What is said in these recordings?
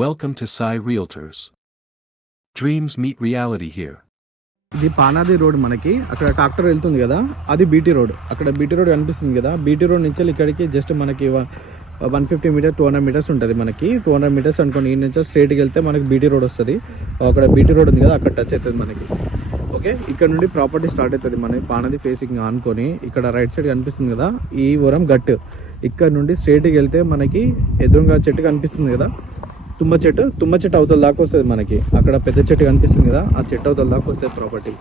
Welcome to Sai Realtors. Dreams meet reality here. ఇది పానాది road. మనకి అక్కడ ట్రాక్టర్ వెళ్తుంది కదా, అది బీటీ రోడ్. అక్కడ బీటీ రోడ్ కనిపిస్తుంది కదా, బీటీ రోడ్ నుంచి ఇక్కడికి జస్ట్ మనకి 150 మీటర్స్ 200 మీటర్స్ ఉంటుంది. మనకి 200 మీటర్స్ అనుకోండి. ఈ నుంచి స్ట్రైట్కి వెళ్తే మనకి బీటీ రోడ్ వస్తుంది. అక్కడ బీటీ రోడ్ ఉంది కదా, అక్కడ టచ్ అవుతుంది మనకి. ఓకే, ఇక్కడ నుండి ప్రాపర్టీ స్టార్ట్ అవుతుంది మనకి. పానాది ఫేసింగ్ ఆనుకొని ఇక్కడ రైట్ సైడ్ కనిపిస్తుంది కదా, ఈ వరం గట్టు. ఇక్కడ నుండి స్ట్రైట్కి వెళ్తే మనకి ఎదురుగా చెట్టు కనిపిస్తుంది కదా, తుమ్మ చెట్టు అవతల దాకా వస్తుంది మనకి. అక్కడ పెద్ద చెట్టు కనిపిస్తుంది కదా, ఆ చెట్టు అవతల దాకా వస్తుంది ప్రాపర్టీ.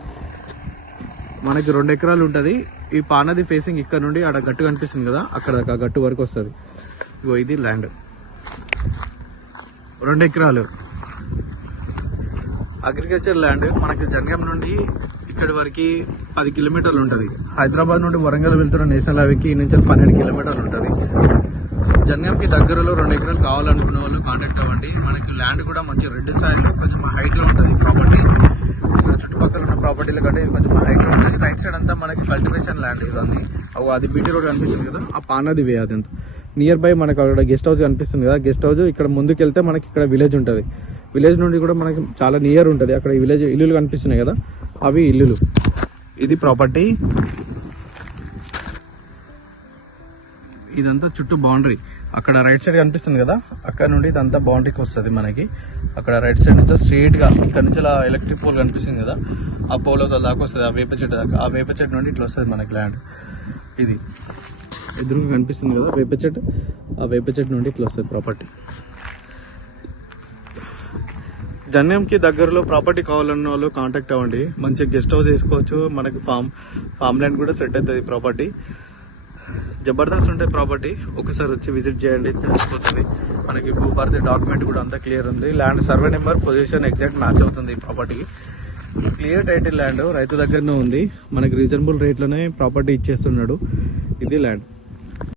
మనకి 2 ఎకరాలు ఉంటుంది. ఈ పానది ఫేసింగ్ ఇక్కడ నుండి ఆడ గట్టు కనిపిస్తుంది కదా, అక్కడ గట్టు వరకు వస్తుంది. ఇగో ఇది ల్యాండ్ 2 ఎకరాలు అగ్రికల్చర్ ల్యాండ్. మనకి జనగాం నుండి ఇక్కడి వరకు 10 కిలోమీటర్లు ఉంటుంది. హైదరాబాద్ నుండి వరంగల్ వెళ్తున్న నేషనల్ హైవేకి ఈ నుంచి 12 కిలోమీటర్లు ఉంటుంది. జనగాంకి దగ్గరలో 2 ఎకరాలు కావాలనుకునే వాళ్ళు కాంటాక్ట్ అవ్వండి. మనకి ల్యాండ్ కూడా మంచి రెడ్ సాయిల్లో కొంచెం హైట్లో ఉంటుంది ప్రాపర్టీ. చుట్టుపక్కల ఉన్న ప్రాపర్టీల కంటే ఇది కొంచెం హైట్లో ఉంటుంది. రైట్ సైడ్ అంతా మనకి కల్టివేషన్ ల్యాండ్ ఇవన్నీ. అది బీటీ రోడ్ కనిపిస్తుంది కదా, ఆ పానది వే. అదంతా నియర్ బై మనకు అక్కడ గెస్ట్ హౌస్ కనిపిస్తుంది కదా, గెస్ట్ హౌస్ ఇక్కడ ముందుకు వెళ్తే మనకి ఇక్కడ విలేజ్ ఉంటుంది. విలేజ్ నుండి కూడా మనకి చాలా నియర్ ఉంటుంది. అక్కడ విలేజ్ ఇల్లులు కనిపిస్తున్నాయి కదా, అవి ఇల్లులు. ఇది ప్రాపర్టీ. ఇదంతా చుట్టూ బౌండరీ. అక్కడ రైట్ సైడ్ కనిపిస్తుంది కదా, అక్కడ నుండి ఇదంతా బౌండరీకి వస్తుంది మనకి. అక్కడ రైట్ సైడ్ నుంచి స్ట్రైట్గా ఇక్కడ నుంచి ఇలా ఎలక్ట్రిక్ పోల్ కనిపిస్తుంది కదా, ఆ పోల్ దాకా వస్తుంది. ఆ వేప చెట్టు దాకా, ఆ వేప చెట్టు నుండి ఇట్లా వస్తుంది మనకి ల్యాండ్. ఇది ఎదురుగా కనిపిస్తుంది కదా వేప చెట్టు, ఆ వేప చెట్టు నుండి ఇట్లా వస్తుంది ప్రాపర్టీ. జన్యంకి దగ్గరలో ప్రాపర్టీ కావాలన్న వాళ్ళు కాంటాక్ట్ అవ్వండి. మంచిగా గెస్ట్ హౌస్ వేసుకోవచ్చు. మనకి ఫామ్ ల్యాండ్ కూడా సెట్ అవుతుంది ప్రాపర్టీ. జబర్దస్త్ ఉంటే ప్రాపర్టీ. ఒకసారి వచ్చి విజిట్ చేయండి, తెలిసిపోతుంది. మనకి భూభారతి డాక్యుమెంట్ కూడా అంతా క్లియర్ ఉంది. Land survey number position exact match అవుతుంది ఈ ప్రాపర్టీకి. క్లియర్ టైటిల్ ల్యాండ్ రైతు దగ్గరనే ఉంది. మనకి రీజనబుల్ రేట్లోనే ప్రాపర్టీ ఇచ్చేస్తున్నాడు. ఇది ల్యాండ్.